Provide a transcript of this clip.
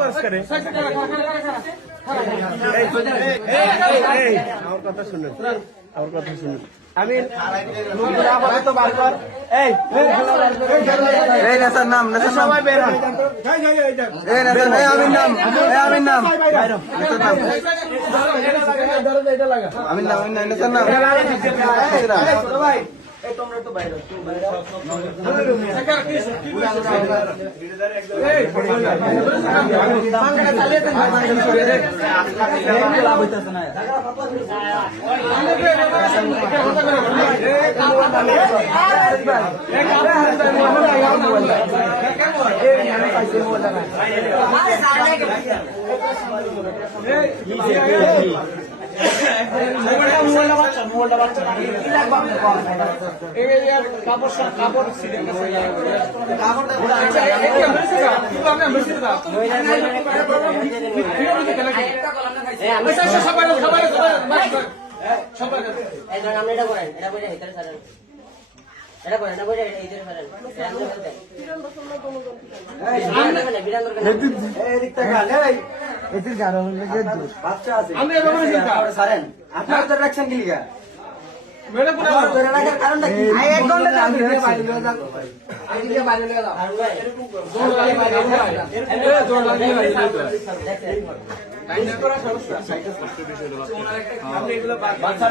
করছ করে আমার কথা শুনুন আমি আপাতত বার কর এই নেতার নাম সবাই বের হন আমির নাম আমির নাম নেতার নাম ভাই এই তোমরা তো বাইরে আপনার তো রাখছেন কি লিখা বাচ্চা